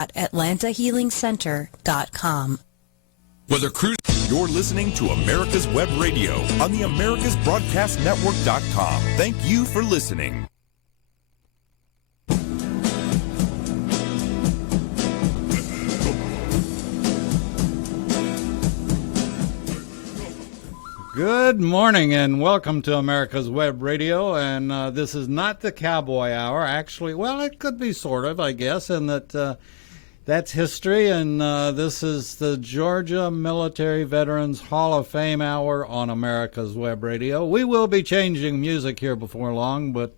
atlantahealingcenter.com. Whether cruise, you're listening to America's Web Radio on the AmericasBroadcastNetwork.com. Thank you for listening. Good morning and welcome to America's Web Radio, and this is not the Cowboy Hour. Actually, well, it could be sort of, I guess, in that that's history, and this is the Georgia Military Veterans Hall of Fame Hour on America's Web Radio. We will be changing music here before long, but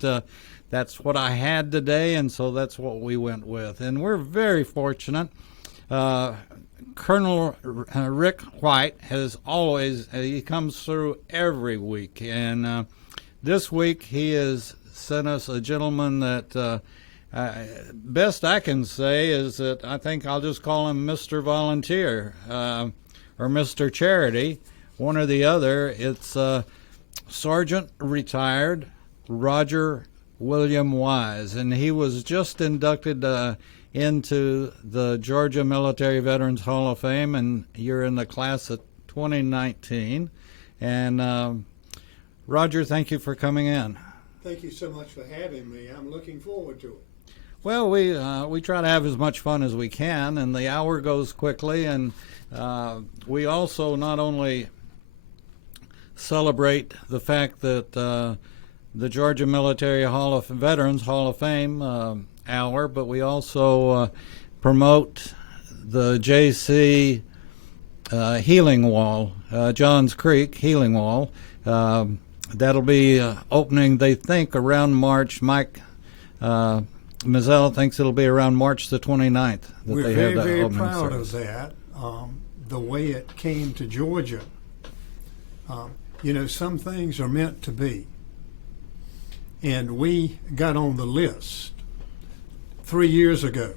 that's what I had today, and so that's what we went with. And we're very fortunate. Colonel Rick White has always, he comes through every week, and this week he has sent us a gentleman that best I can say is that I think I'll just call him Mr. Volunteer or Mr. Charity, one or the other. It's Sergeant Retired Roger William Wise, and he was just inducted into the Georgia Military Veterans Hall of Fame, and you're in the class of 2019. And Roger, thank you for coming in. Thank you so much for having me. I'm looking forward to it. Well, we try to have as much fun as we can, and the hour goes quickly, and we also not only celebrate the fact that the Georgia Military Veterans Hall of Fame hour, but we also promote the JC Healing Wall, Johns Creek Healing Wall. That'll be opening, they think, around March. Mike Mazzell thinks it'll be around March the 29th. We're very proud of that, the way it came to Georgia. Some things are meant to be. And we got on the list 3 years ago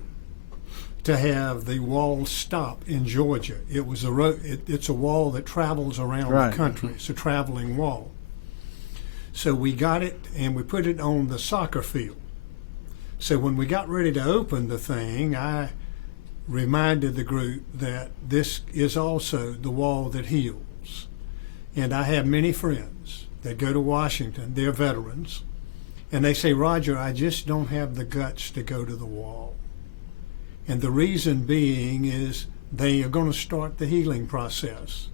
to have the wall stop in Georgia. It was it's a wall that travels around the country. It's a traveling wall. So we got it and we put it on the soccer field. So when we got ready to open the thing, I reminded the group that this is also the wall that heals. And I have many friends that go to Washington, they're veterans, and they say, Roger, I just don't have the guts to go to the wall. And the reason being is they are going to start the healing process.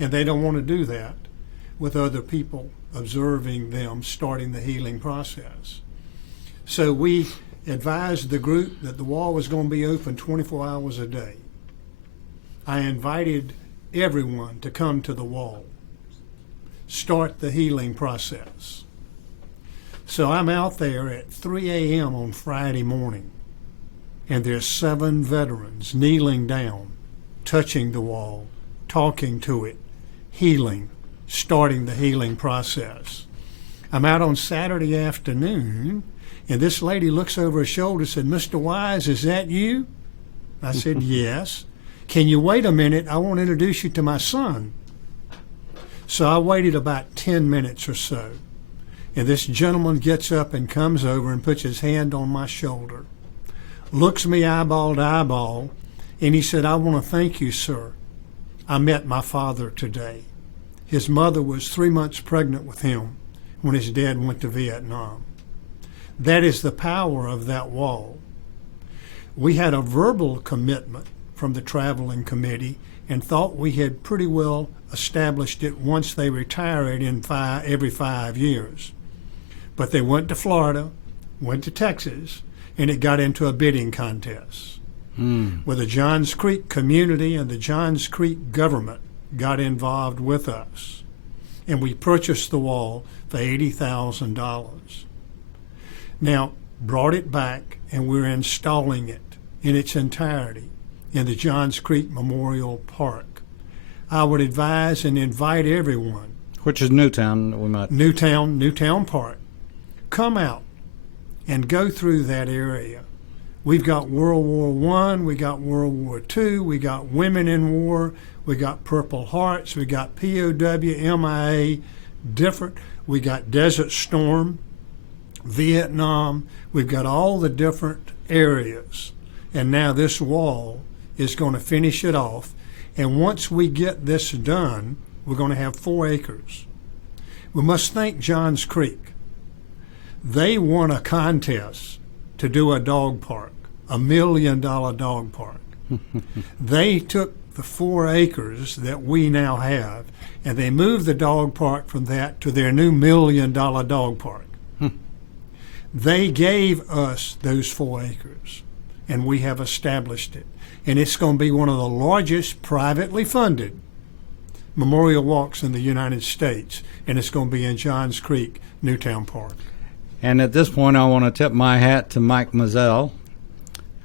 And they don't want to do that with other people observing them starting the healing process. So we advised the group that the wall was going to be open 24 hours a day. I invited everyone to come to the wall, start the healing process. So I'm out there at 3 a.m. on Friday morning, and there's 7 veterans kneeling down, touching the wall, talking to it, healing, starting the healing process. I'm out on Saturday afternoon, and this lady looks over her shoulder and said, Mr. Wise, is that you? I said, yes. Can you wait a minute? I want to introduce you to my son. So I waited about 10 minutes or so. And this gentleman gets up and comes over and puts his hand on my shoulder, looks me eyeball to eyeball, and he said, I want to thank you, sir. I met my father today. His mother was 3 months pregnant with him when his dad went to Vietnam. That is the power of that wall. We had a verbal commitment from the traveling committee and thought we had pretty well established it once they retire it in every 5 years. But they went to Florida, went to Texas, and it got into a bidding contest where the Johns Creek community and the Johns Creek government got involved with us. And we purchased the wall for $80,000. Now, brought it back, and we're installing it in its entirety in the Johns Creek Memorial Park. I would advise and invite everyone. Which is Newtown, we might. Newtown Park. Come out and go through that area. We've got World War I, we got World War II, we got women in war, we got Purple Hearts, we got POW, MIA, different. We got Desert Storm, Vietnam. We've got all the different areas. And now this wall is going to finish it off. And once we get this done, we're going to have 4 acres. We must thank Johns Creek. They won a contest to do a dog park, $1 million dog park. They took the 4 acres that we now have, and they moved the dog park from that to their new $1 million dog park. They gave us those 4 acres, and we have established it. And it's going to be one of the largest privately funded memorial walks in the United States, and it's going to be in Johns Creek, Newtown Park. And at this point, I want to tip my hat to Mike Mazzell.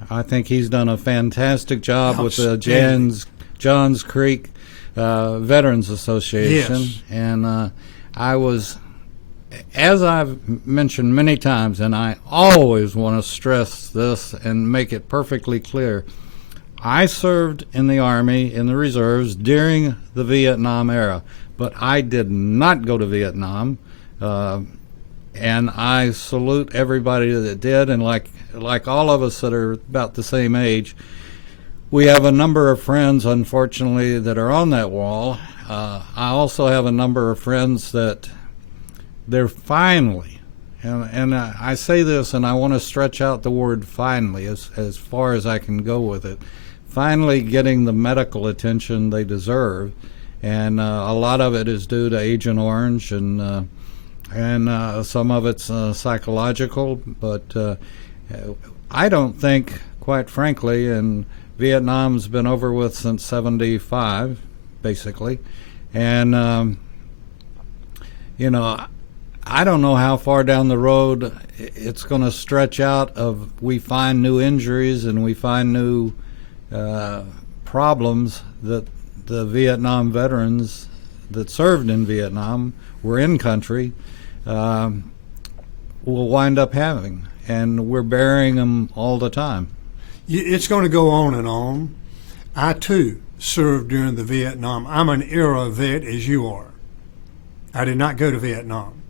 I think he's done a fantastic job with the Johns Creek Veterans Association. Yes. And I was, as I've mentioned many times, and I always want to stress this and make it perfectly clear, I served in the Army, in the reserves, during the Vietnam era, but I did not go to Vietnam. And I salute everybody that did, and like all of us that are about the same age, we have a number of friends, unfortunately, that are on that wall. I also have a number of friends that they're finally, and I say this, and I want to stretch out the word finally as far as I can go with it, finally getting the medical attention they deserve. And a lot of it is due to Agent Orange, and some of it's psychological, but I don't think, quite frankly, and Vietnam's been over with since 75, basically, and I don't know how far down the road it's going to stretch out of we find new injuries and we find new problems that the Vietnam veterans that served in Vietnam were in country will wind up having, and we're burying them all the time. It's going to go on and on. I, too, served during the Vietnam. I'm an era vet as you are. I did not go to Vietnam.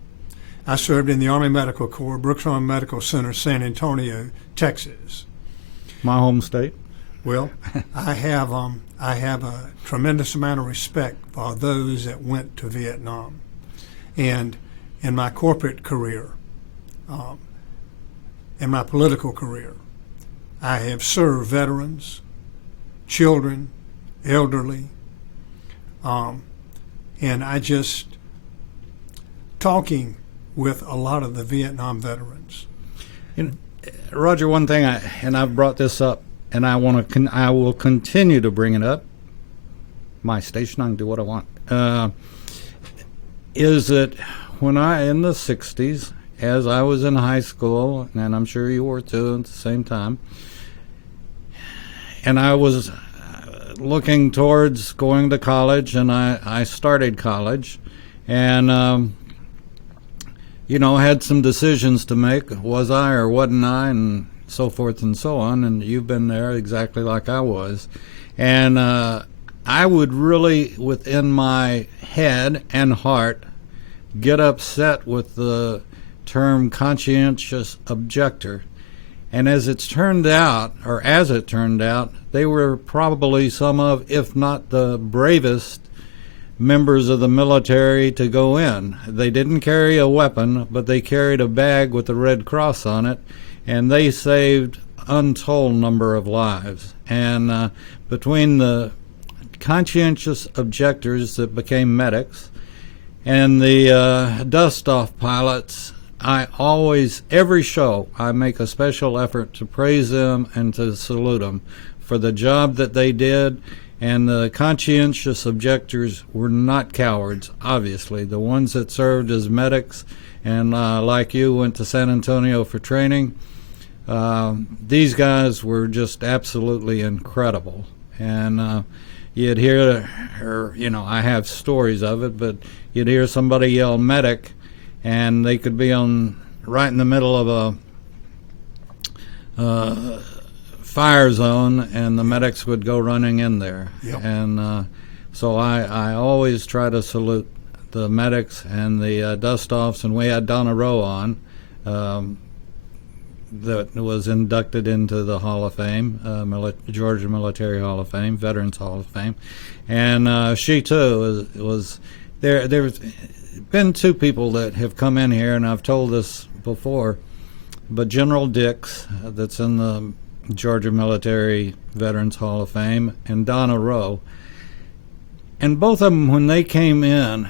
I served in the Army Medical Corps, Brooks Army Medical Center, San Antonio, Texas. My home state. Well, I have a tremendous amount of respect for those that went to Vietnam. And in my corporate career, in my political career, I have served veterans, children, elderly, and I just, talking with a lot of the Vietnam veterans. Roger, one thing, and I've brought this up, and I will continue to bring it up. My station, I can do what I want. Is that when in the 60s, as I was in high school, and I'm sure you were too at the same time, and I was looking towards going to college, and I started college, and had some decisions to make. Was I or wasn't I, and so forth and so on, and you've been there exactly like I was. And I would really, within my head and heart, get upset with the term conscientious objector. And as it turned out, they were probably some of, if not the bravest members of the military to go in. They didn't carry a weapon, but they carried a bag with the Red Cross on it, and they saved untold number of lives. And between the conscientious objectors that became medics and the dust-off pilots, I always, every show, I make a special effort to praise them and to salute them for the job that they did. And the conscientious objectors were not cowards, obviously. The ones that served as medics and, like you, went to San Antonio for training, these guys were just absolutely incredible. And you'd hear, I have stories of it, but you'd hear somebody yell medic, and they could be right in the middle of a fire zone, and the medics would go running in there. Yep. And so I always try to salute the medics and the dust-offs, and we had Donna Rowe on. that was inducted into the Hall of Fame, Georgia Military Hall of Fame, Veterans Hall of Fame, and she too was there. There's been two people that have come in here, and I've told this before, but General Dix, that's in the Georgia Military Veterans Hall of Fame, and Donna Rowe, and both of them, when they came in,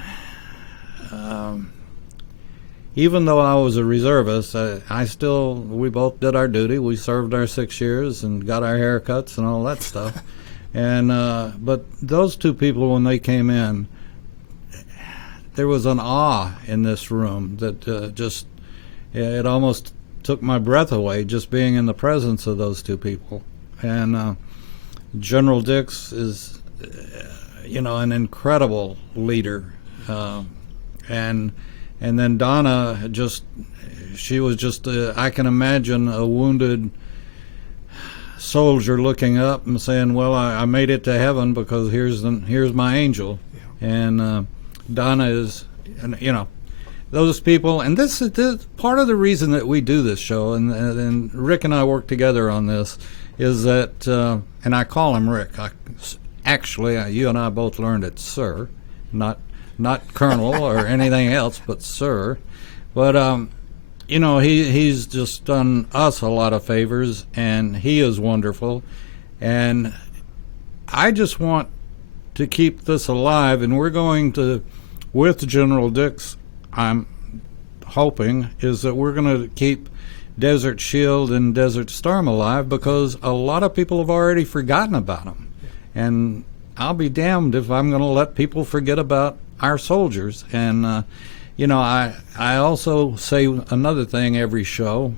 even though I was a reservist, we both did our duty. We served our 6 years and got our haircuts and all that stuff. And but those two people, when they came in, there was an awe in this room that it almost took my breath away just being in the presence of those two people. And General Dix is, an incredible leader, and then Donna, she was just, I can imagine a wounded soldier looking up and saying, well, I made it to heaven because here's my angel. Yeah. And Donna is, those people, and this is part of the reason that we do this show, and Rick and I work together on this, is that, and I call him Rick. Actually, you and I both learned it, sir, not Colonel or anything else, but sir. But he's just done us a lot of favors, and he is wonderful. And I just want to keep this alive, and we're going to, with General Dix, I'm hoping, is that we're going to keep Desert Shield and Desert Storm alive, because a lot of people have already forgotten about them. And I'll be damned if I'm going to let people forget about our soldiers. And I also say another thing every show,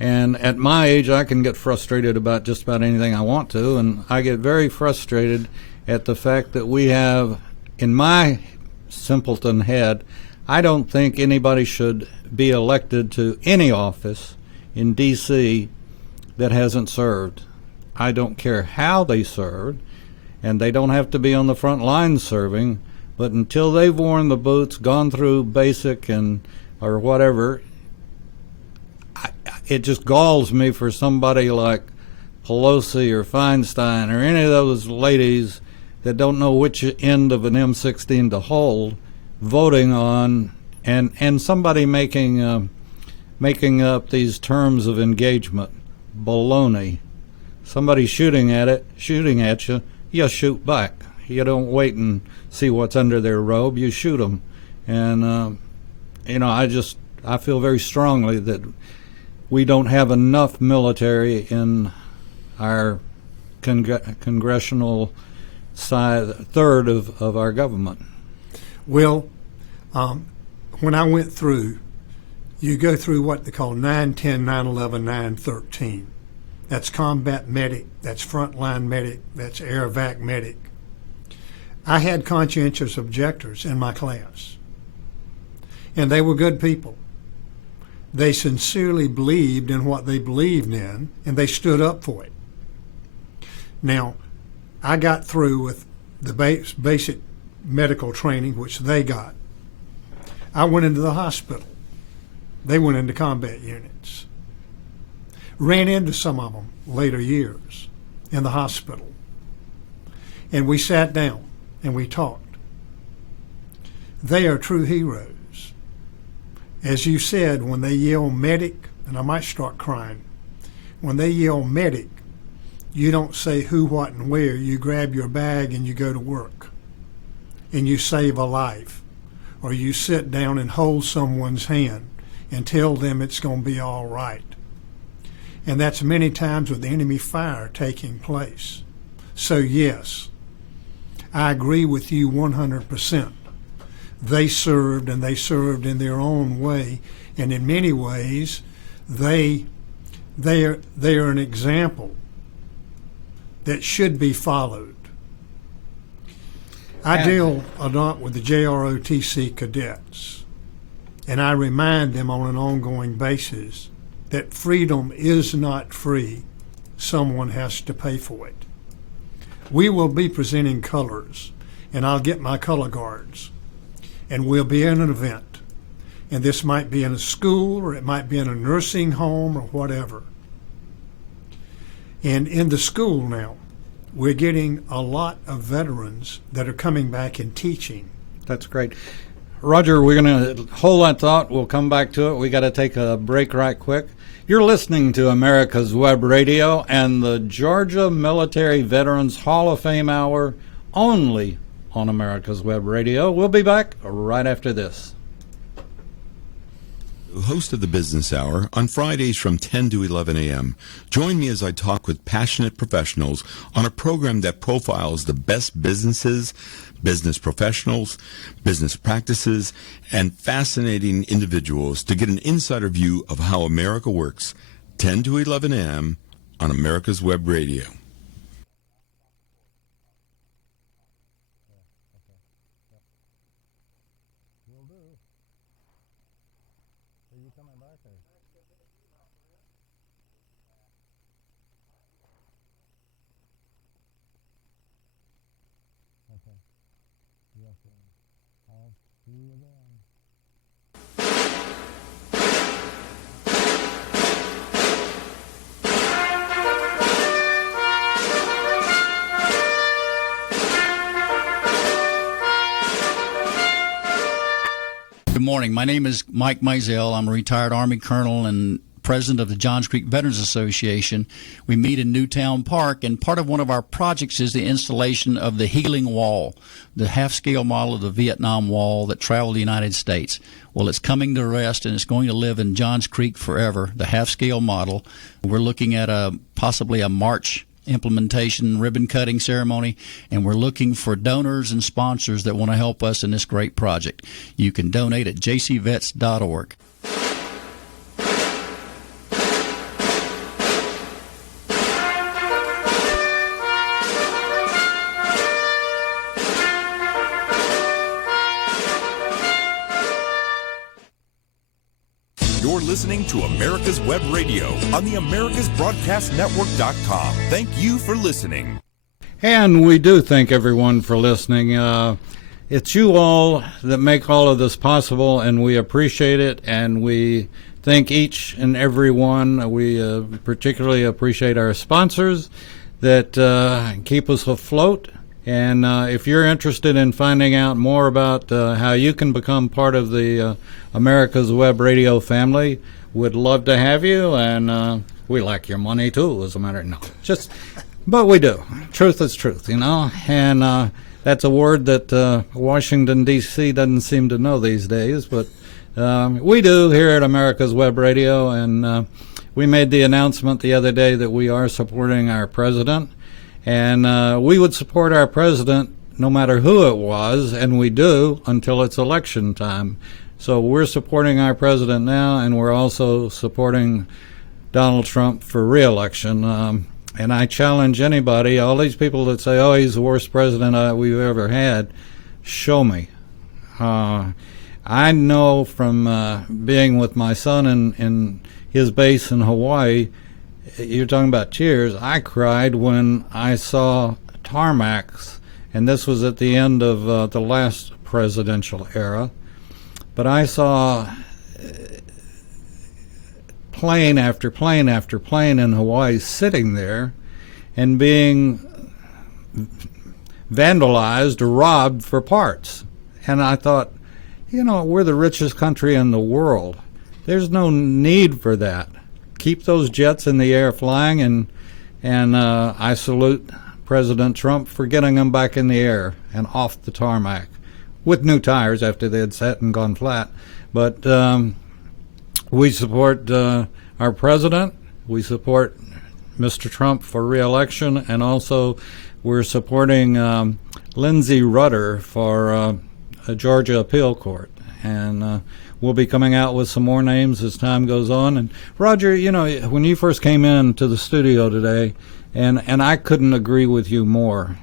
and at my age I can get frustrated about just about anything I want to, and I get very frustrated at the fact that we have, in my simpleton head, I don't think anybody should be elected to any office in D.C. that hasn't served. I don't care how they served, and they don't have to be on the front line serving, but until they've worn the boots, gone through basic or whatever, it just galls me for somebody like Pelosi or Feinstein or any of those ladies that don't know which end of an M16 to hold, voting on, and somebody making up these terms of engagement. Baloney. Somebody shooting at you, you shoot back. You don't wait and see what's under their robe. You shoot them. And, I feel very strongly that we don't have enough military in our congressional third of our government. Well, when I went through, you go through what they call 9-10, 9-11, 9-13. That's combat medic, that's frontline medic, that's air vac medic. I had conscientious objectors in my class, and they were good people. They sincerely believed in what they believed in, and they stood up for it. Now, I got through with the basic medical training, which they got. I went into the hospital. They went into combat units. Ran into some of them later years in the hospital. And we sat down and we talked. They are true heroes. As you said, when they yell medic, and I might start crying, when they yell medic, you don't say who, what, and where. You grab your bag and you go to work. And you save a life. Or you sit down and hold someone's hand and tell them it's going to be all right. And that's many times with enemy fire taking place. So yes, I agree with you 100%. They served, and they served in their own way, and in many ways, they are an example that should be followed. I deal a lot with the JROTC cadets, and I remind them on an ongoing basis that freedom is not free. Someone has to pay for it. We will be presenting colors, and I'll get my color guards, and we'll be in an event, And this might be in a school, or it might be in a nursing home, or whatever. And in the school now, we're getting a lot of veterans that are coming back and teaching. That's great. Roger, we're going to hold that thought. We'll come back to it. We got to take a break right quick. You're listening to America's Web Radio and the Georgia Military Veterans Hall of Fame Hour, only on America's Web Radio. We'll be back right after this. Host of the Business Hour on Fridays from 10 to 11 a.m. Join me as I talk with passionate professionals on a program that profiles the best businesses, business professionals, business practices, and fascinating individuals to get an insider view of how America works. 10 to 11 a.m. on America's Web Radio. Good morning. My name is Mike Mizell. I'm a retired Army colonel and president of the Johns Creek Veterans Association. We meet in Newtown Park, and part of one of our projects is the installation of the Healing Wall, the half-scale model of the Vietnam Wall that traveled the United States. Well, it's coming to rest, and it's going to live in Johns Creek forever, the half-scale model. We're looking at possibly a March implementation ribbon cutting ceremony, and we're looking for donors and sponsors that want to help us in this great project. You can donate at jcvets.org. You're listening to America's Web Radio on the AmericasBroadcastNetwork.com. Thank you for listening. And we do thank everyone for listening. It's you all that make all of this possible, and we appreciate it, and we thank each and every one. We particularly appreciate our sponsors that keep us afloat. And if you're interested in finding out more about how you can become part of the America's Web Radio family, would love to have you, and we like your money too, as a matter of but we do. Truth is truth, you know, and that's a word that Washington, D.C. doesn't seem to know these days, but we do here at America's Web Radio, and we made the announcement the other day that we are supporting our president, and we would support our president no matter who it was, and we do until it's election time. So we're supporting our president now, and we're also supporting Donald Trump for re-election. And I challenge anybody, all these people that say, oh, he's the worst president we've ever had, show me. I know from being with my son in his base in Hawaii, you're talking about tears. I cried when I saw tarmacs, and this was at the end of the last presidential era. But I saw plane after plane after plane in Hawaii sitting there and being vandalized or robbed for parts. And I thought, you know, we're the richest country in the world. There's no need for that. Keep those jets in the air flying, and I salute President Trump for getting them back in the air and off the tarmac with new tires after they had sat and gone flat. But we support our president. We support Mr. Trump for re-election, and also we're supporting Lindsey Rudder for a Georgia appeal court. And we'll be coming out with some more names as time goes on. And Roger, you know, when you first came into the studio today, and I couldn't agree with you more.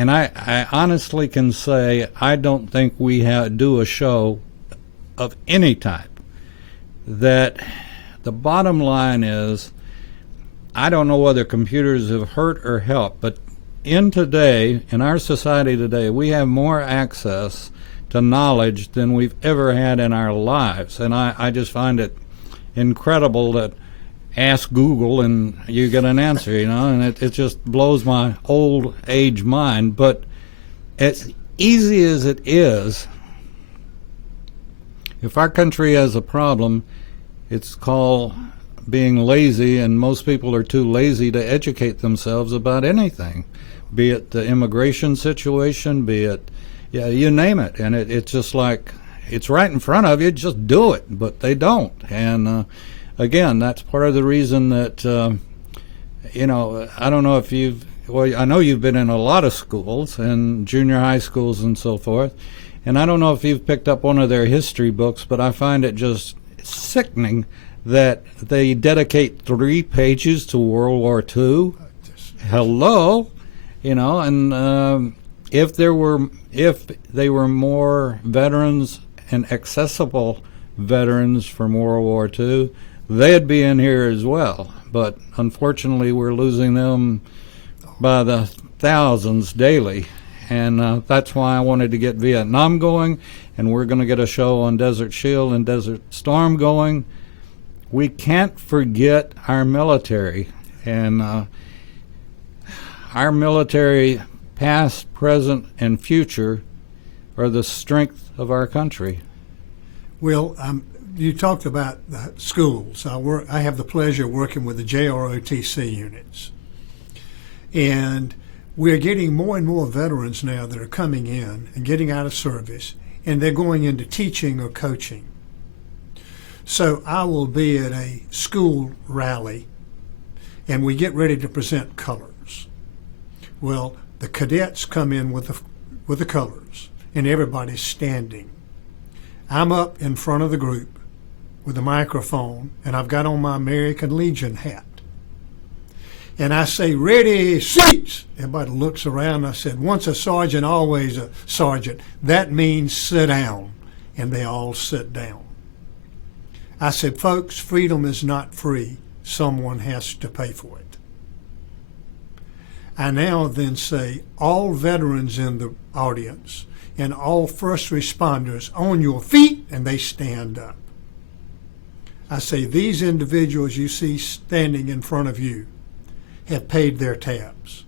And I honestly can say I don't think we do a show of any type that the bottom line is, I don't know whether computers have hurt or helped, but in our society today, we have more access to knowledge than we've ever had in our lives. And I just find it incredible that ask Google and you get an answer, and it just blows my old age mind. But as easy as it is, if our country has a problem, it's called being lazy, and most people are too lazy to educate themselves about anything, be it the immigration situation, be it, you name it. And it's just like, it's right in front of you, just do it, but they don't. And again, that's part of the reason that, I don't know if I know you've been in a lot of schools and junior high schools and so forth, and I don't know if you've picked up one of their history books, but I find it just sickening that they dedicate 3 pages to World War II. Hello, and if they were more veterans and accessible veterans from World War II, they'd be in here as well. But unfortunately, we're losing them by the thousands daily. And that's why I wanted to get Vietnam going, and we're going to get a show on Desert Shield and Desert Storm going. We can't forget our military, and our military, past, present, and future, are the strength of our country. Well, you talked about the schools. I have the pleasure of working with the JROTC units. And we're getting more and more veterans now that are coming in and getting out of service, and they're going into teaching or coaching. So I will be at a school rally, and we get ready to present colors. Well, the cadets come in with the colors, and everybody's standing. I'm up in front of the group with a microphone, and I've got on my American Legion hat. And I say, ready, seats. Everybody looks around. I said, once a sergeant, always a sergeant. That means sit down. And they all sit down. I said, folks, freedom is not free. Someone has to pay for it. I now then say, all veterans in the audience and all first responders, on your feet, and they stand up. I say, these individuals you see standing in front of you have paid their tabs,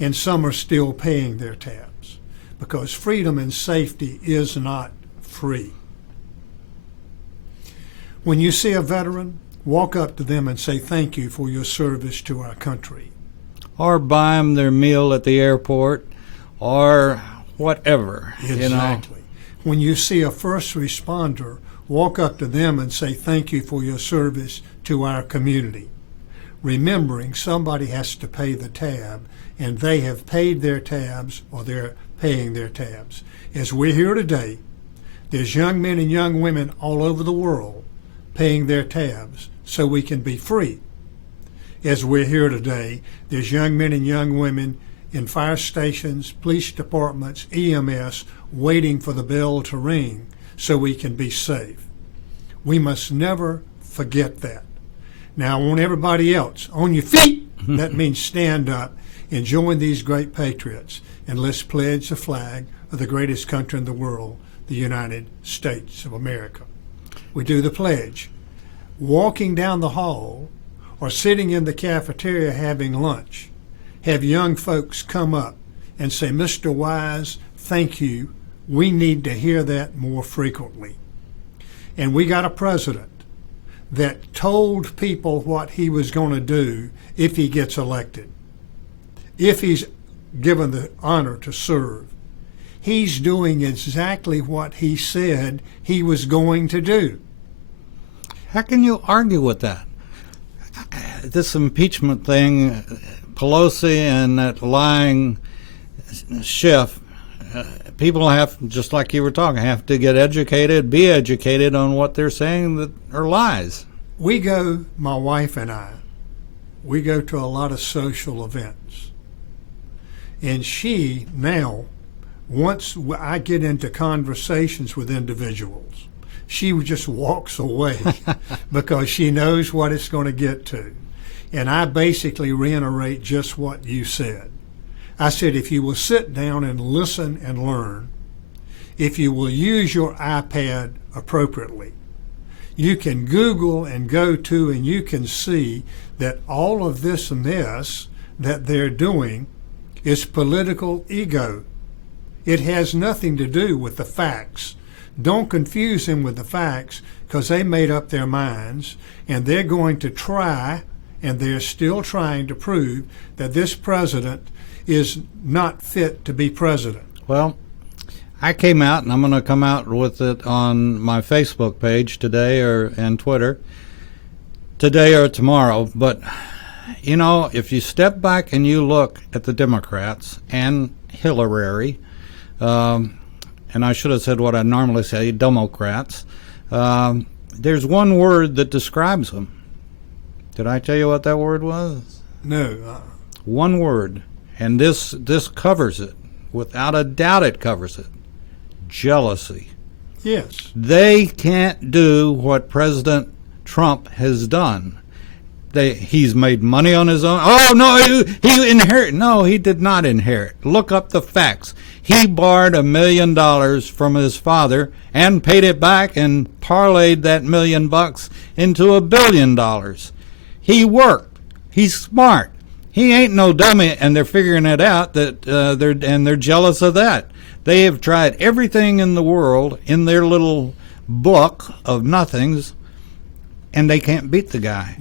and some are still paying their tabs, because freedom and safety is not free. When you see a veteran, walk up to them and say thank you for your service to our country. Or buy them their meal at the airport, or whatever. Exactly. When you see a first responder, walk up to them and say thank you for your service to our community. Remembering somebody has to pay the tab, and they have paid their tabs, or they're paying their tabs. As we're here today, there's young men and young women all over the world paying their tabs so we can be free. As we're here today, there's young men and young women in fire stations, police departments, EMS, waiting for the bell to ring so we can be safe. We must never forget that. Now, I want everybody else on your feet. That means stand up and join these great patriots, and let's pledge the flag of the greatest country in the world, the United States of America. We do the pledge. Walking down the hall or sitting in the cafeteria having lunch, have young folks come up and say, Mr. Wise, thank you. We need to hear that more frequently. And we got a president that told people what he was going to do if he gets elected. If he's given the honor to serve, he's doing exactly what he said he was going to do. How can you argue with that? This impeachment thing, Pelosi and that lying Schiff, people have, just like you were talking, have to get educated, be educated on what they're saying that are lies. We go, my wife and I, we go to a lot of social events. And she now, once I get into conversations with individuals, she just walks away because she knows what it's going to get to. And I basically reiterate just what you said. I said, if you will sit down and listen and learn, if you will use your iPad appropriately. You can Google and go to, and you can see that all of this mess that they're doing is political ego. It has nothing to do with the facts. Don't confuse them with the facts, because they made up their minds, and they're going to try, and they're still trying to prove that this president is not fit to be president. Well, I came out, and I'm going to come out with it on my Facebook page today and Twitter, today or tomorrow. But, you know, if you step back and you look at the Democrats and Hillary, and I should have said what I normally say, Democrats, there's one word that describes them. Did I tell you what that word was? No. One word. And this covers it. Without a doubt it covers it. Jealousy. Yes. They can't do what President Trump has done. He's made money on his own. Oh, no, he inherited. No, he did not inherit. Look up the facts. He borrowed $1 million from his father and paid it back and parlayed that $1 million into $1 billion. He worked. He's smart. He ain't no dummy, and they're figuring it out that they're jealous of that. They have tried everything in the world in their little book of nothings, and they can't beat the guy.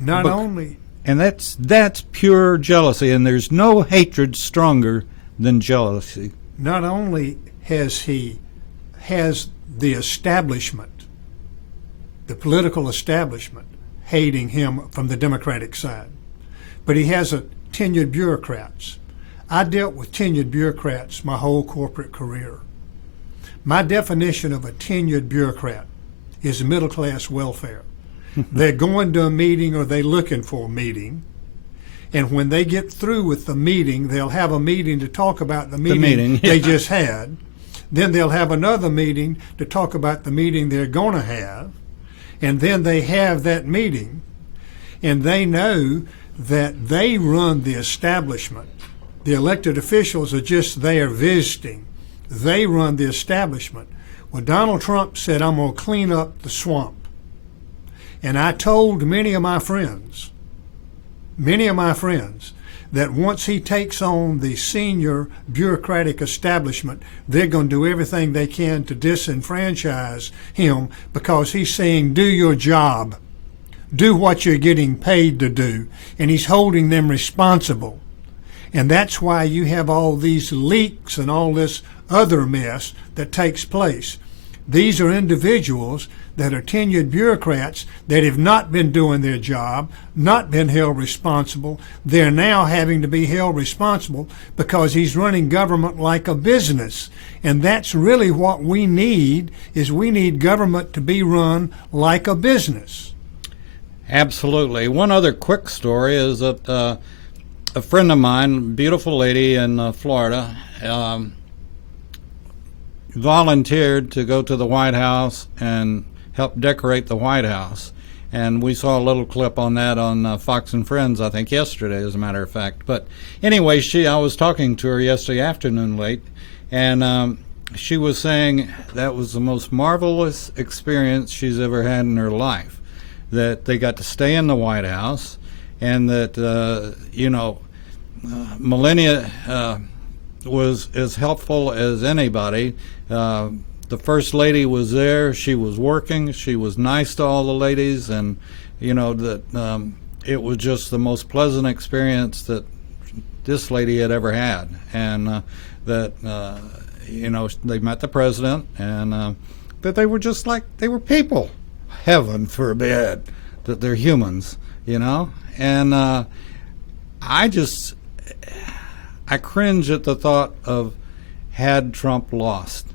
And that's pure jealousy, and there's no hatred stronger than jealousy. Not only has the establishment, the political establishment, hating him from the Democratic side, but he has tenured bureaucrats. I dealt with tenured bureaucrats my whole corporate career. My definition of a tenured bureaucrat is middle-class welfare. They're going to a meeting, or they're looking for a meeting, and when they get through with the meeting, they'll have a meeting to talk about the meeting they just had. Then they'll have another meeting to talk about the meeting they're going to have, and then they have that meeting, and they know that they run the establishment. The elected officials are just there visiting. They run the establishment. Well, Donald Trump said, I'm going to clean up the swamp. And I told many of my friends, that once he takes on the senior bureaucratic establishment, they're going to do everything they can to disenfranchise him, because he's saying, do your job. Do what you're getting paid to do. And he's holding them responsible. And that's why you have all these leaks and all this other mess that takes place. These are individuals that are tenured bureaucrats that have not been doing their job, not been held responsible. They're now having to be held responsible because he's running government like a business. And that's really what we need, is we need government to be run like a business. Absolutely. One other quick story is that a friend of mine, beautiful lady in Florida, volunteered to go to the White House and help decorate the White House. And we saw a little clip on that on Fox and Friends, I think yesterday, as a matter of fact. But anyway, I was talking to her yesterday afternoon late, and she was saying that was the most marvelous experience she's ever had in her life, that they got to stay in the White House, and that, Melania was as helpful as anybody. The First Lady was there. She was working. She was nice to all the ladies, and that it was just the most pleasant experience that this lady had ever had. And that they met the president, and that they were just like they were people. Heaven forbid that they're humans, And I cringe at the thought of had Trump lost.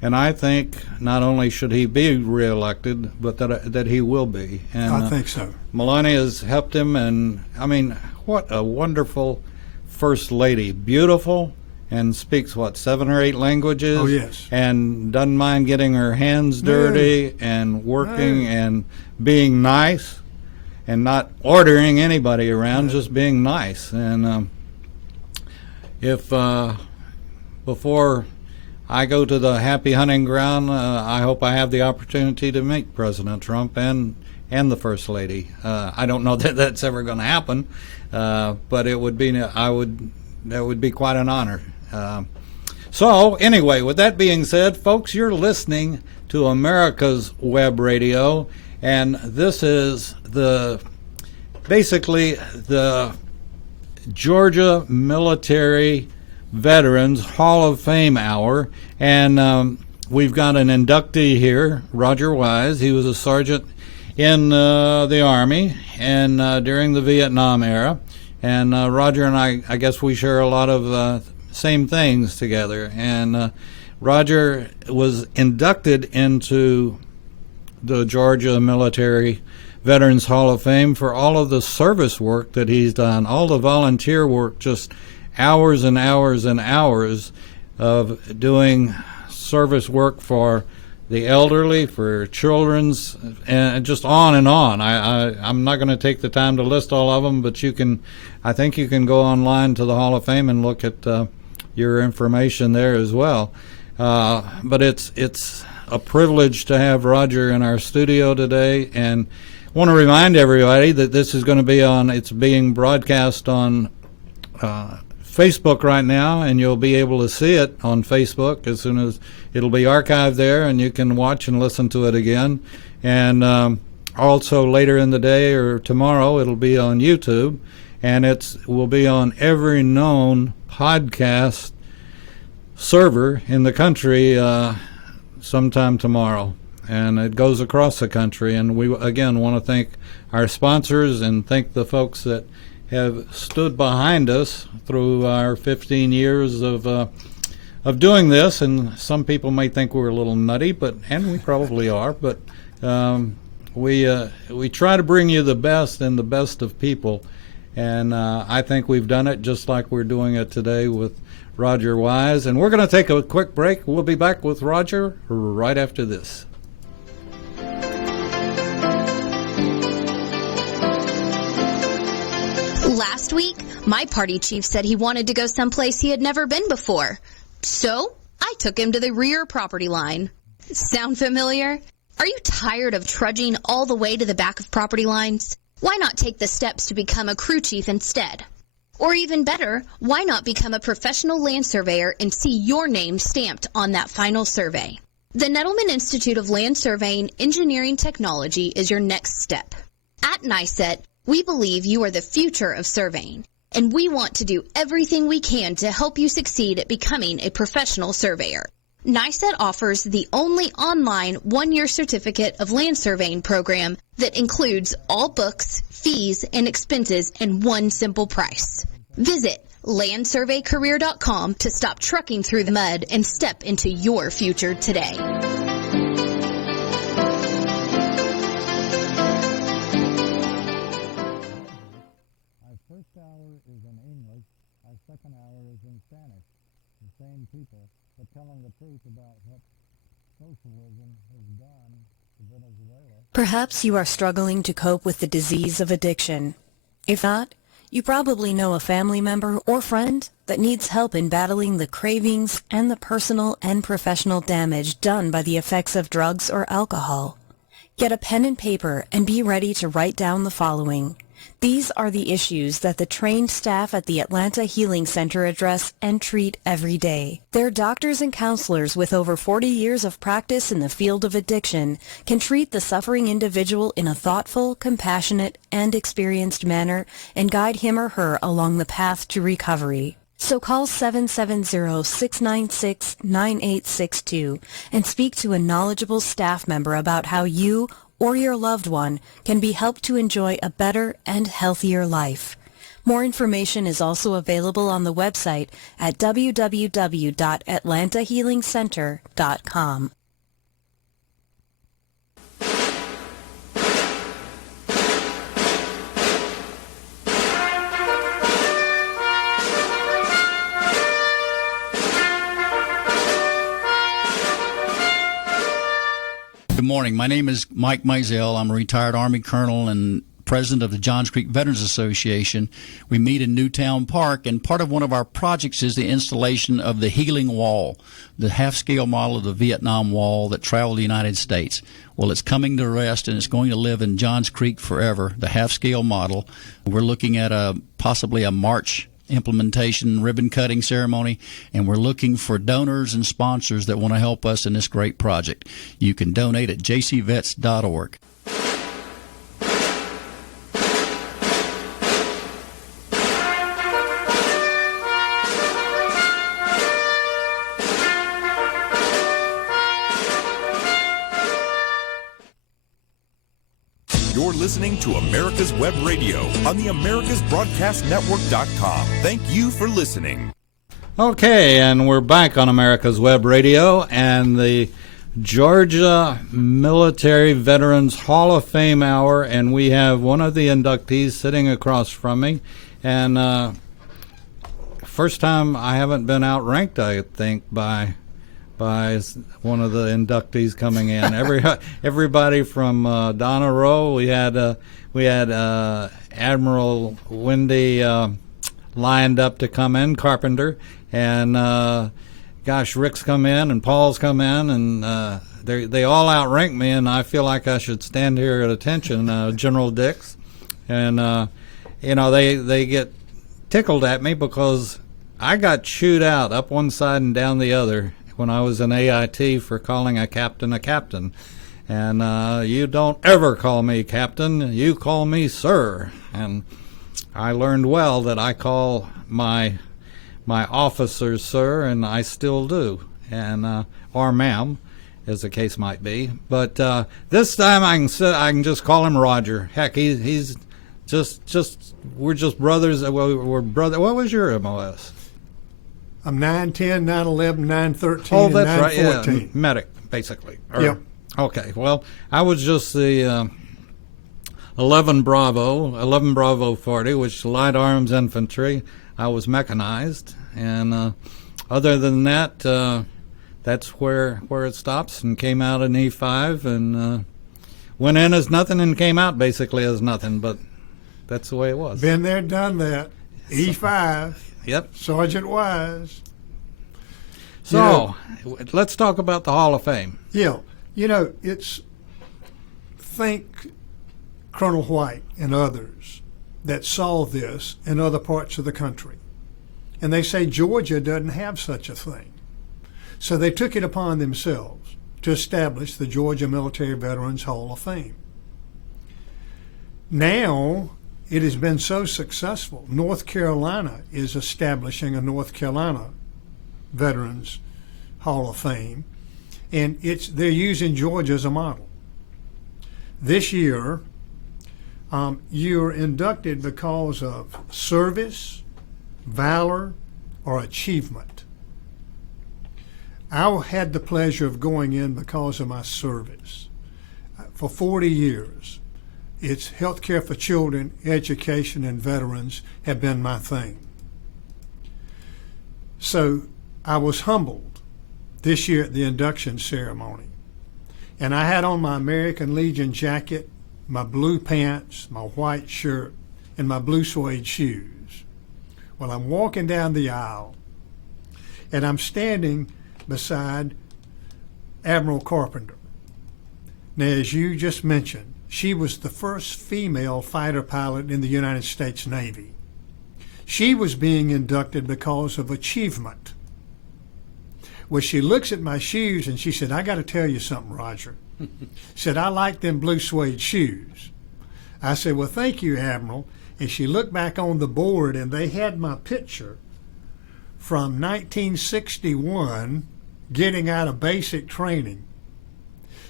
And I think not only should he be reelected, but that he will be. And I think so. Melania has helped him, and I mean, what a wonderful First Lady. Beautiful, and speaks, 7 or 8 languages? Oh, yes. And doesn't mind getting her hands dirty and working and being nice and not ordering anybody around, just being nice. And if before I go to the happy hunting ground. I hope I have the opportunity to meet President Trump and the First Lady. I don't know that that's ever going to happen, but it would be that would be quite an honor. So anyway, with that being said, folks, you're listening to America's Web Radio, and this is basically the Georgia Military Veterans Hall of Fame Hour, and we've got an inductee here, Roger Wise. He was a sergeant in the Army and during the Vietnam era, and Roger and I guess we share a lot of same things together, and Roger was inducted into the Georgia Military Veterans Hall of Fame for all of the service work that he's done, all the volunteer work, just hours and hours and hours of doing service work for the elderly, for children's, and just on and on. I'm not going to take the time to list all of them, but I think you can go online to the Hall of Fame and look at your information there as well. But it's a privilege to have Roger in our studio today, and I want to remind everybody that this is going to be it's being broadcast on Facebook right now, and you'll be able to see it on Facebook as soon as it'll be archived there, and you can watch and listen to it again. And also later in the day or tomorrow, it'll be on YouTube, and will be on every known podcast server in the country sometime tomorrow. And it goes across the country. And we, again, want to thank our sponsors and thank the folks that have stood behind us through our 15 years of doing this. And some people may think we're a little nutty, and we probably are. But we try to bring you the best and the best of people. And I think we've done it just like we're doing it today with Roger Wise. And we're going to take a quick break. We'll be back with Roger right after this. Last week, my party chief said he wanted to go someplace he had never been before. So, I took him to the rear property line. Sound familiar? Are you tired of trudging all the way to the back of property lines? Why not take the steps to become a crew chief instead? Or even better, why not become a professional land surveyor and see your name stamped on that final survey? The Nettleman Institute of Land Surveying Engineering Technology is your next step. At NICET, we believe you are the future of surveying, and we want to do everything we can to help you succeed at becoming a professional surveyor. NICET offers the only online one-year certificate of land surveying program that includes all books, fees, and expenses in one simple price. Visit landsurveycareer.com to stop trucking through the mud and step into your future today. First hour is in English, our second hour is in Spanish. The same people, but telling the truth about what socialism has done to Venezuela. Perhaps you are struggling to cope with the disease of addiction. If not, you probably know a family member or friend that needs help in battling the cravings and the personal and professional damage done by the effects of drugs or alcohol. Get a pen and paper and be ready to write down the following. These are the issues that the trained staff at the Atlanta Healing Center address and treat every day. Their doctors and counselors with over 40 years of practice in the field of addiction can treat the suffering individual in a thoughtful, compassionate, and experienced manner and guide him or her along the path to recovery. So call 770-696-9862 and speak to a knowledgeable staff member about how you or your loved one can be helped to enjoy a better and healthier life. More information is also available on the website at www.atlantahealingcenter.com. Good morning. My name is Mike Mizell. I'm a retired Army colonel and president of the Johns Creek Veterans Association. We meet in Newtown Park, and part of one of our projects is the installation of the Healing Wall, the half-scale model of the Vietnam Wall that traveled the United States. Well, it's coming to rest, and it's going to live in Johns Creek forever, the half-scale model. We're looking at possibly a March implementation ribbon-cutting ceremony, and we're looking for donors and sponsors that want to help us in this great project. You can donate at jcvets.org. You're listening to America's Web Radio on the AmericasBroadcastNetwork.com. Thank you for listening. Okay, and we're back on America's Web Radio, and the Georgia Military Veterans Hall of Fame Hour, and we have one of the inductees sitting across from me. And first time I haven't been outranked, I think, by one of the inductees coming in. Everybody from Donna Rowe. We had Admiral Wendy lined up to come in, Carpenter, and Rick's come in and Paul's come in, and they all outrank me, and I feel like I should stand here at attention. General Dix, and they get tickled at me because I got chewed out up one side and down the other when I was in AIT for calling a captain a captain. And you don't ever call me captain, you call me sir. And I learned well that I call my officers sir, and I still do, and or ma'am, as the case might be. But this time I can just call him Roger. Heck, he's just we're just brothers. We're brother. What was your MOS? I'm 910, 911, 913, oh, and that's 914. Right, yeah. Medic, basically. Yep. Okay, well, I was just the 11 Bravo 40, which is light arms infantry. I was mechanized, and other than that, that's where it stops, and came out in E5, and went in as nothing and came out basically as nothing, but that's the way it was. Been there, done that. E5. Yep. Sergeant Wise. So, let's talk about the Hall of Fame. Yeah. Think Colonel White and others that saw this in other parts of the country. And they say Georgia doesn't have such a thing. So they took it upon themselves to establish the Georgia Military Veterans Hall of Fame. Now, it has been so successful. North Carolina is establishing a North Carolina Veterans Hall of Fame, and they're using Georgia as a model. This year, you're inducted because of service, valor, or achievement. I had the pleasure of going in because of my service. For 40 years, it's healthcare for children, education, and veterans have been my thing. So I was humbled this year at the induction ceremony. And I had on my American Legion jacket, my blue pants, my white shirt, and my blue suede shoes. Well, I'm walking down the aisle, and I'm standing beside Admiral Carpenter. Now, as you just mentioned, she was the first female fighter pilot in the United States Navy. She was being inducted because of achievement. Well, she looks at my shoes and she said, I got to tell you something, Roger. Said, I like them blue suede shoes. I said, well, thank you, Admiral. And she looked back on the board and they had my picture from 1961 getting out of basic training.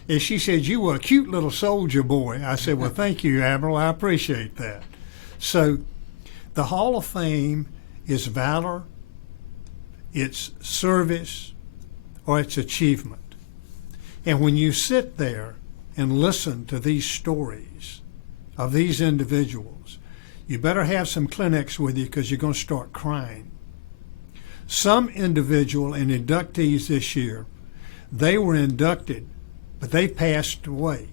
And she said, you were a cute little soldier boy. I said, well, thank you, Admiral. I appreciate that. So the Hall of Fame is valor, it's service, or it's achievement. And when you sit there and listen to these stories of these individuals, you better have some Kleenex with you because you're going to start crying. Some individual and inductees this year, they were inducted, but they passed away.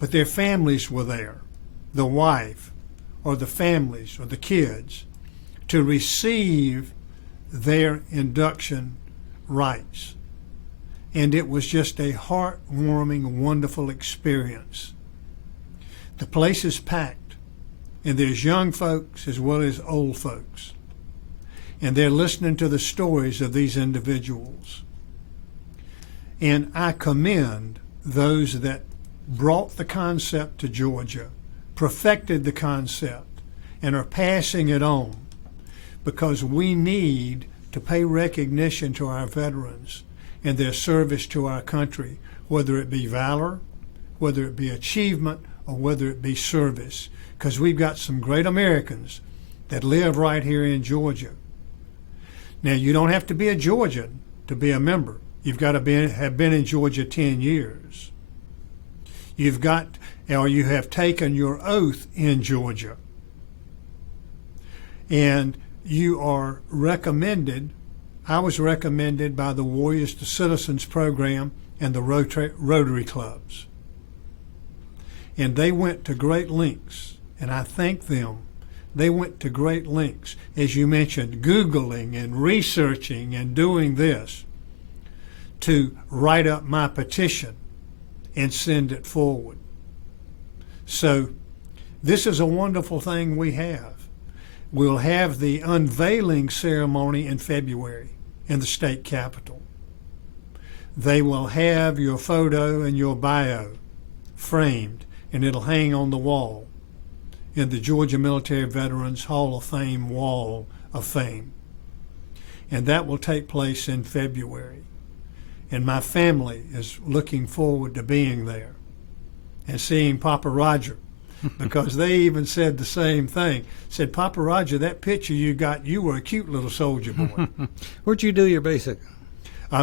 But their families were there. the wife or the families or the kids to receive their induction rites. And it was just a heartwarming, wonderful experience. The place is packed, and there's young folks as well as old folks. And they're listening to the stories of these individuals. And I commend those that brought the concept to Georgia, perfected the concept, and are passing it on, because we need to pay recognition to our veterans and their service to our country, whether it be valor, whether it be achievement, or whether it be service, because we've got some great Americans that live right here in Georgia. Now, you don't have to be a Georgian to be a member. You've got to have been in Georgia 10 years. You have taken your oath in Georgia. And you are recommended, I was recommended by the Warriors to Citizens program and the Rotary clubs. And they went to great lengths, and I thank them. They went to great lengths, as you mentioned, Googling and researching and doing this to write up my petition and send it forward. So this is a wonderful thing we have. We'll have the unveiling ceremony in February in the state capitol. They will have your photo and your bio framed, and it'll hang on the wall in the Georgia Military Veterans Hall of Fame Wall of Fame. And that will take place in February. And my family is looking forward to being there and seeing Papa Roger, because they even said the same thing. Said, Papa Roger, that picture you got, you were a cute little soldier boy. Where'd you do your basic?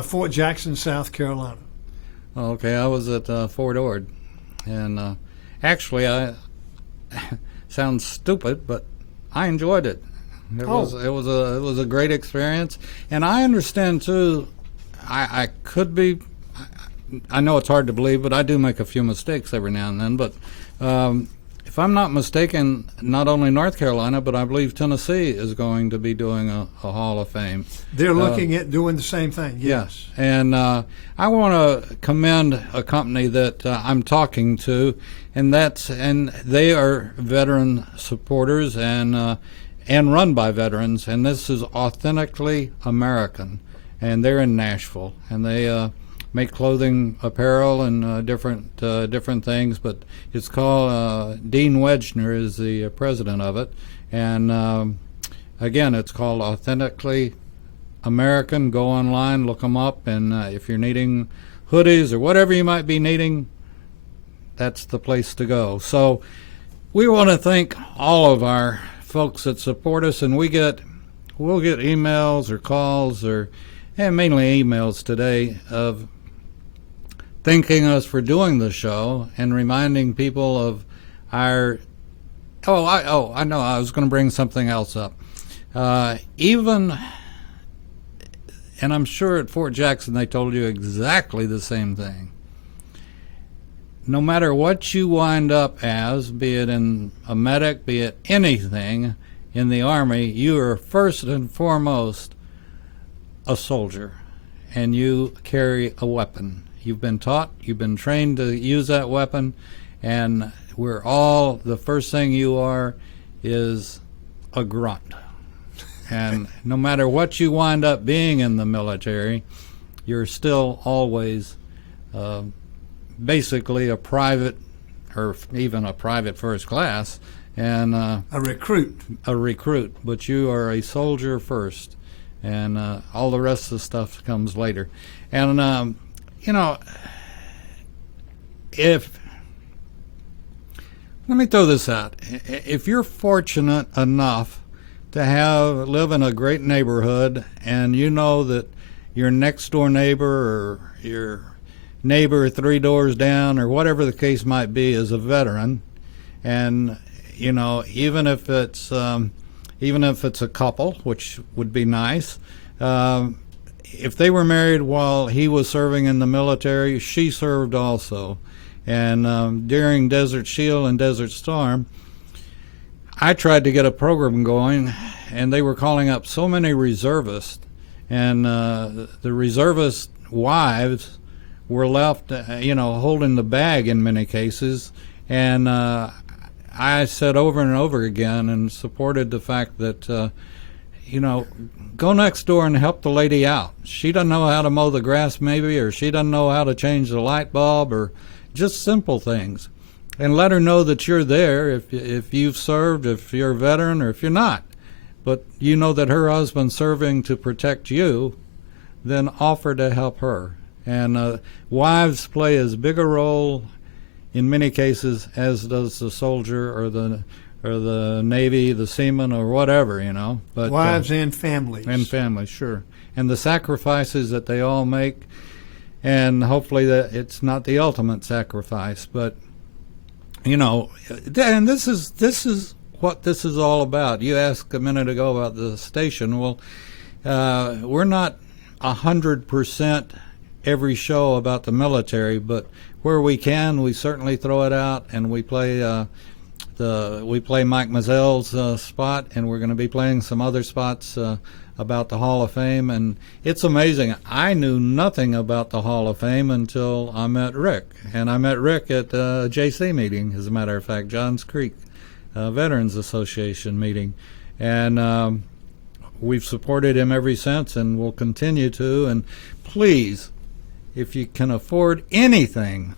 Fort Jackson, South Carolina. Okay, I was at Fort Ord, and actually, I sounds stupid, but I enjoyed it. It was a great experience, and I understand too. I could be. I know it's hard to believe, but I do make a few mistakes every now and then. But if I'm not mistaken, not only North Carolina, but I believe Tennessee is going to be doing a Hall of Fame. They're looking at doing the same thing, yes. And I want to commend a company that I'm talking to, and they are veteran supporters and run by veterans, and this is Authentically American, and they're in Nashville, and they make clothing, apparel, and different things. But it's called Dean Wedgner is the president of it, and again, it's called Authentically American. Go online, look them up, and if you're needing hoodies or whatever you might be needing, that's the place to go. So we want to thank all of our folks that support us, and we'll get emails or calls and mainly emails today of thanking us for doing the show and reminding people of our. I know. I was going to bring something else up. And I'm sure at Fort Jackson they told you exactly the same thing. No matter what you wind up as, be it in a medic, be it anything in the Army, you are first and foremost a soldier, and you carry a weapon. You've been taught, you've been trained to use that weapon, and the first thing you are is a grunt. And no matter what you wind up being in the military, you're still always basically a private, or even a private first class, and a recruit. But you are a soldier first, and all the rest of the stuff comes later. And let me throw this out. If you're fortunate enough to live in a great neighborhood, and you know that your next door neighbor or your neighbor 3 doors down or whatever the case might be is a veteran, and even if it's a couple, which would be nice, if they were married while he was serving in the military, she served also, And during Desert Shield and Desert Storm, I tried to get a program going, and they were calling up so many reservists, and the reservist wives were left, holding the bag in many cases. And I said over and over again and supported the fact that, go next door and help the lady out. She doesn't know how to mow the grass maybe, or she doesn't know how to change the light bulb, or just simple things. And let her know that you're there if you've served, if you're a veteran, or if you're not. But you know that her husband's serving to protect you, then offer to help her. And wives play as big a role in many cases as does the soldier or the Navy, the seaman, or whatever, But wives and families. And families, sure. And the sacrifices that they all make, and hopefully that it's not the ultimate sacrifice, but and this is what this is all about. You asked a minute ago about the station. Well, we're not 100% every show about the military, but where we can, we certainly throw it out, and we play Mike Mizell's spot, and we're going to be playing some other spots about the Hall of Fame. And it's amazing. I knew nothing about the Hall of Fame until I met Rick, and I met Rick at a JC meeting, as a matter of fact, Johns Creek Veterans Association meeting, and we've supported him ever since, and will continue to. And please, if you can afford anything,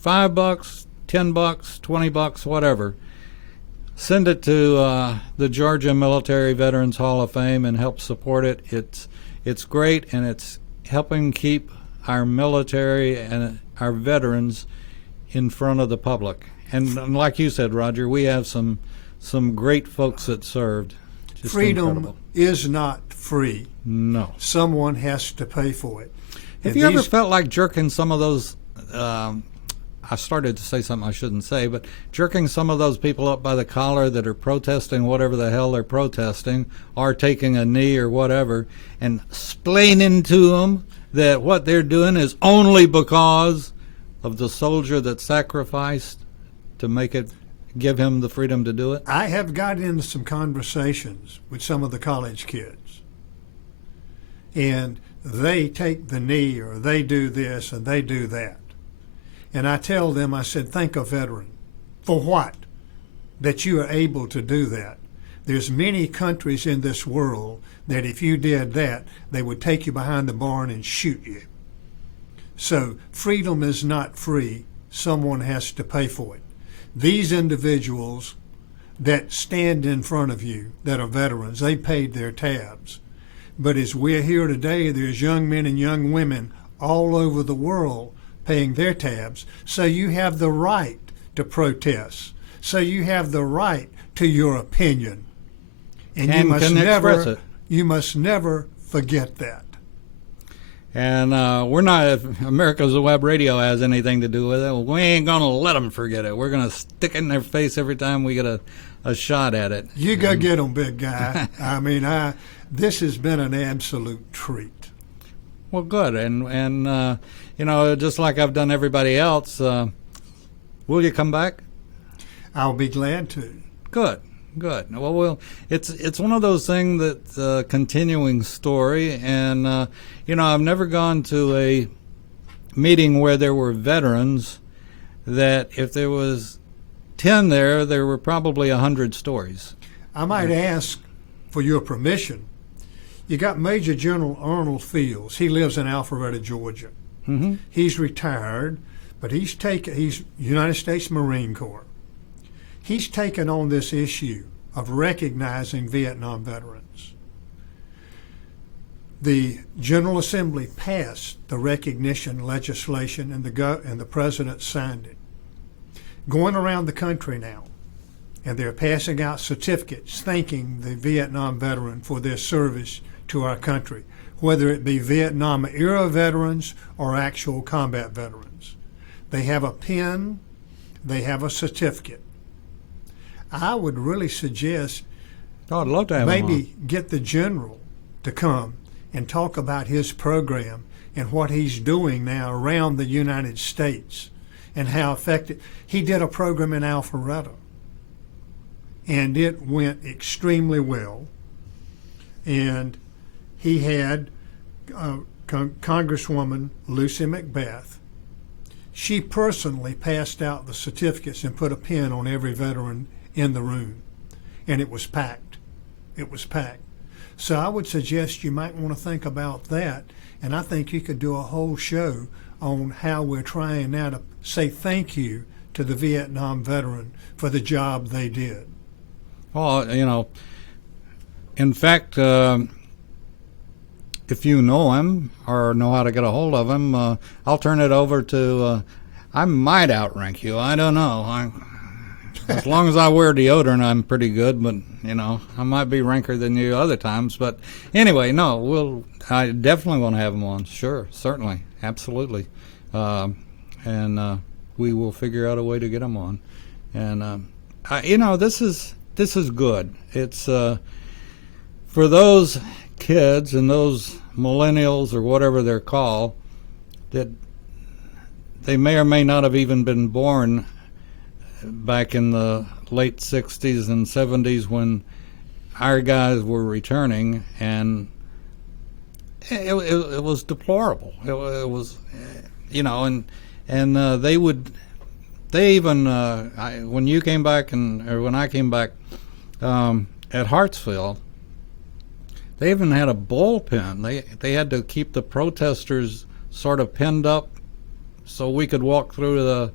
$5, $10, $20, whatever, send it to the Georgia Military Veterans Hall of Fame and help support it. It's great, and it's helping keep our military and our veterans in front of the public. And like you said, Roger, we have some great folks that served. Just Freedom incredible. is not free. No. Someone has to pay for it. Have you ever felt like jerking some of those, I started to say something I shouldn't say, but jerking some of those people up by the collar that are protesting whatever the hell they're protesting, or taking a knee or whatever, and explaining to them that what they're doing is only because of the soldier that sacrificed to give him the freedom to do it? I have gotten into some conversations with some of the college kids, and they take the knee, or they do this and they do that. And I tell them, I said, thank a veteran. For what? That you are able to do that. There's many countries in this world that if you did that, they would take you behind the barn and shoot you. So freedom is not free. Someone has to pay for it. These individuals that stand in front of you that are veterans, they paid their tabs. But as we're here today, there's young men and young women all over the world paying their tabs. So you have the right to protest. So you have the right to your opinion. And you must never forget that. And we're not, if America's Web Radio has anything to do with it, we ain't going to let them forget it. We're going to stick it in their face every time we get a shot at it. You go get them, big guy. This has been an absolute treat. Well, good. And just like I've done everybody else, will you come back? I'll be glad to. Good. Well, it's one of those things that's a continuing story, and I've never gone to a meeting where there were veterans that if there was 10 there were probably 100 stories. I might ask for your permission. You got Major General Arnold Fields. He lives in Alpharetta, Georgia. Mm-hmm. He's retired, but he's United States Marine Corps. He's taken on this issue of recognizing Vietnam veterans. The General Assembly passed the recognition legislation, and the President signed it. Going around the country now, and they're passing out certificates thanking the Vietnam veteran for their service to our country, whether it be Vietnam-era veterans or actual combat veterans. They have a pin, they have a certificate. I would really suggest I'd love to have maybe get the general to come and talk about his program and what he's doing now around the United States and how effective. He did a program in Alpharetta, and it went extremely well. And he had Congresswoman Lucy McBeth. She personally passed out the certificates and put a pin on every veteran in the room, and it was packed. It was packed. So I would suggest you might want to think about that, and I think you could do a whole show on how we're trying now to say thank you to the Vietnam veteran for the job they did. Well, you know, in fact, if you know him or know how to get a hold of him, I'll turn it over to, I might outrank you. I don't know. As long as I wear deodorant, I'm pretty good, but, you know, I might be ranker than you other times. But anyway, no, I definitely want to have him on. Sure, certainly, absolutely. And we will figure out a way to get him on. And, you know, this is good. It's for those kids and those millennials or whatever they're called that they may or may not have even been born back in the late 60s and 70s when our guys were returning, and it was deplorable. It was, you know, and they even when you came back or when I came back at Hartsfield, they even had a bullpen. They had to keep the protesters sort of pinned up so we could walk through the.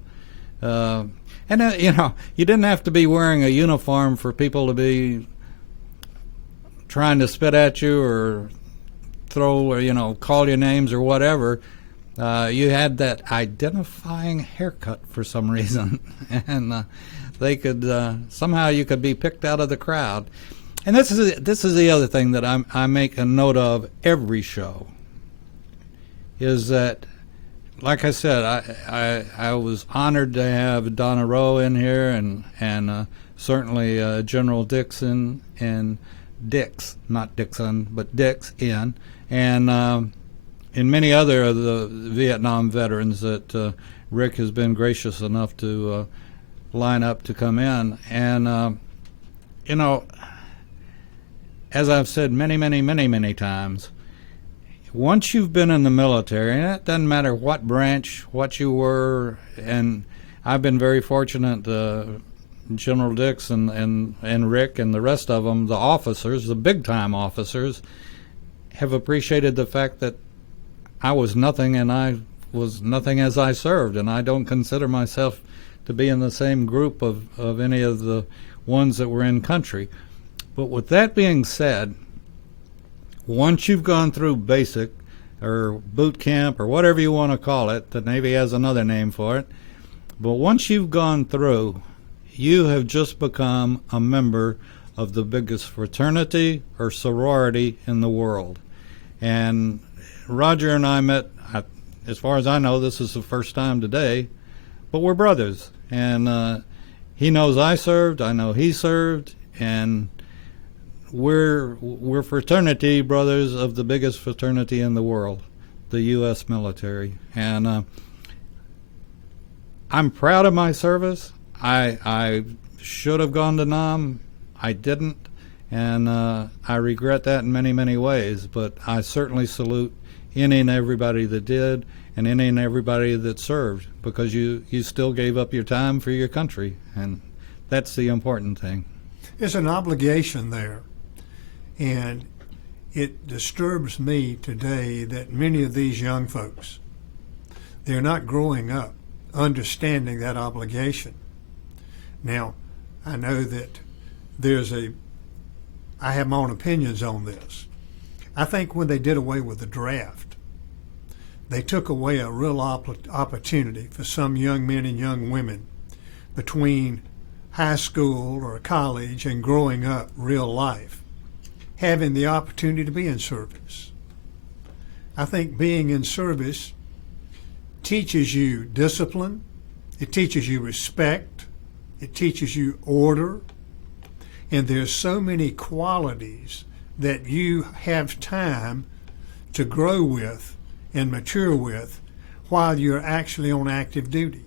You know, you didn't have to be wearing a uniform for people to be trying to spit at you or throw or, you know, call your names or whatever. You had that identifying haircut for some reason, and they could somehow you could be picked out of the crowd. And this is the other thing that I make a note of every show, is that, like I said, I was honored to have Donna Rowe in here, and certainly General Dixon and Dix, not Dixon, but Dix in, and many other of the Vietnam veterans that Rick has been gracious enough to line up to come in. And, you know, as I've said many times, once you've been in the military, and it doesn't matter what branch, what you were, and I've been very fortunate, General Dix and Rick and the rest of them, the officers, the big-time officers, have appreciated the fact that I was nothing and I was nothing as I served, and I don't consider myself to be in the same group of any of the ones that were in country. But with that being said, once you've gone through basic or boot camp or whatever you want to call it, the Navy has another name for it, but once you've gone through, you have just become a member of the biggest fraternity or sorority in the world. And Roger and I met, as far as I know, this is the first time today, but we're brothers. And he knows I served, I know he served, and we're fraternity brothers of the biggest fraternity in the world, the U.S. military. And I'm proud of my service. I should have gone to Nam. I didn't, and I regret that in many ways. But I certainly salute any and everybody that did, and any and everybody that served, because you still gave up your time for your country, and that's the important thing. There's an obligation there. And it disturbs me today that many of these young folks, they're not growing up understanding that obligation. Now, I know that I have my own opinions on this. I think when they did away with the draft, they took away a real opportunity for some young men and young women between high school or college and growing up real life, having the opportunity to be in service. I think being in service teaches you discipline, it teaches you respect, it teaches you order, and there's so many qualities that you have time to grow with and mature with while you're actually on active duty.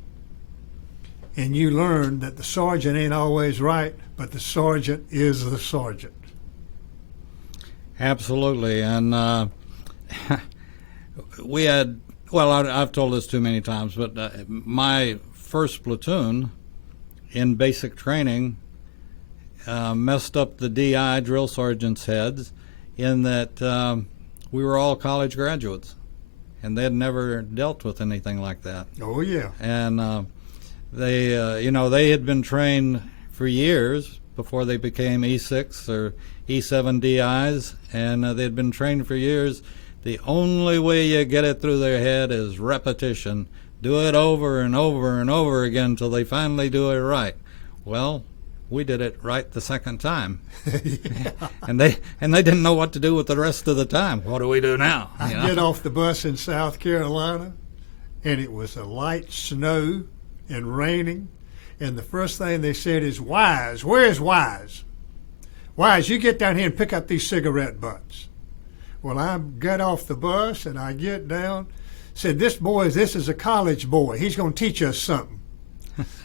and you learn that the sergeant ain't always right, but the sergeant is the sergeant. Absolutely. And we had, well, I've told this too many times, but my first platoon in basic training messed up the DI drill sergeants' heads in that we were all college graduates, and they had never dealt with anything like that. Oh, yeah. And they had been trained for years before they became E6 or E7 DIs, and they had been trained for years. The only way you get it through their head is repetition. Do it over and over and over again until they finally do it right. Well, we did it right the second time. and they didn't know what to do with the rest of the time. What do we do now? I get off the bus in South Carolina, and it was a light snow and raining, and the first thing they said is, Wise, where's Wise? Wise, you get down here and pick up these cigarette butts. Well, I got off the bus, and I get down, said, this is a college boy. He's going to teach us something.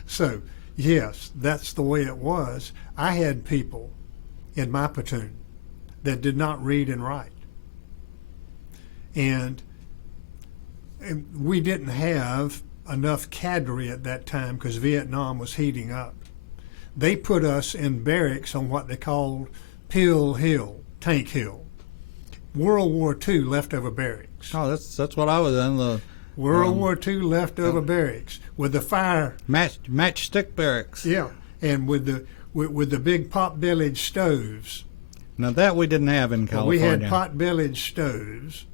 So, yes, that's the way it was. I had people in my platoon that did not read and write. And we didn't have enough cadre at that time because Vietnam was heating up. They put us in barracks on what they called Pill Hill, Tank Hill. World War II leftover barracks. Oh, that's what I was in, World War II leftover barracks with the fire matchstick barracks. Yeah, and with the big pot-bellied stoves. Now that we didn't have in California. Well, we had pot-bellied stoves,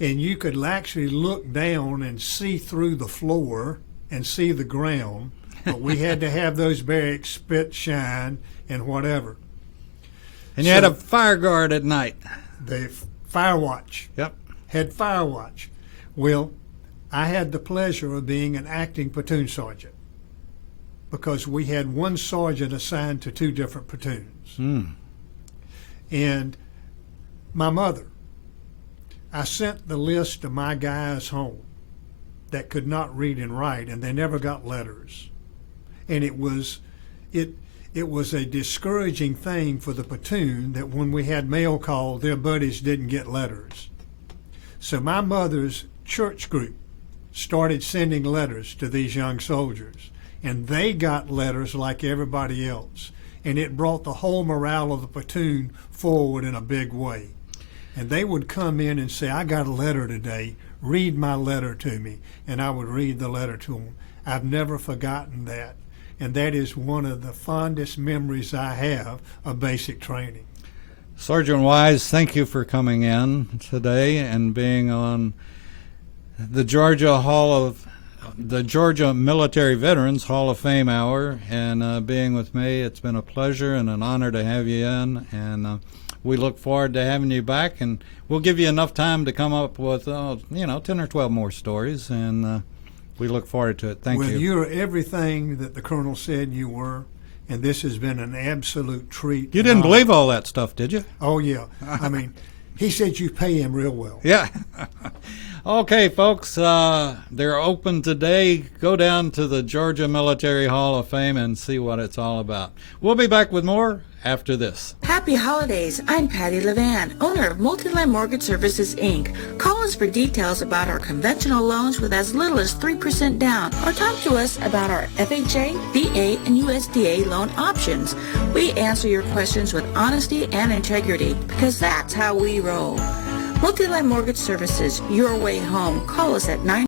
and you could actually look down and see through the floor and see the ground. But we had to have those barracks spit, shine, and whatever. And you had a fire guard at night. The fire watch. Yep. Had fire watch. Well, I had the pleasure of being an acting platoon sergeant because we had one sergeant assigned to two different platoons. And my mother, I sent the list of my guys home that could not read and write, and they never got letters. And it was a discouraging thing for the platoon that when we had mail call, their buddies didn't get letters. So my mother's church group started sending letters to these young soldiers, and they got letters like everybody else. And it brought the whole morale of the platoon forward in a big way. And they would come in and say, I got a letter today, read my letter to me. And I would read the letter to them. I've never forgotten that. And that is one of the fondest memories I have of basic training. Sergeant Wise, thank you for coming in today and being on the Georgia Military Veterans Hall of Fame Hour and being with me. It's been a pleasure and an honor to have you in, and we look forward to having you back, and we'll give you enough time to come up with 10 or 12 more stories, and we look forward to it. Thank you. Well, you're everything that the Colonel said you were, and this has been an absolute treat. You didn't believe all that stuff, did you? Oh, yeah. I mean, he said you pay him real well. Yeah. Okay, folks, they're open today. Go down to the Georgia Military Hall of Fame and see what it's all about. We'll be back with more after this. Happy holidays. I'm Patty Levan, owner of Multiland Mortgage Services, Inc. Call us for details about our conventional loans with as little as 3% down, or talk to us about our FHA, VA, and USDA loan options. We answer your questions with honesty and integrity because that's how we roll. Multiland Mortgage Services, your way home. Call us at 9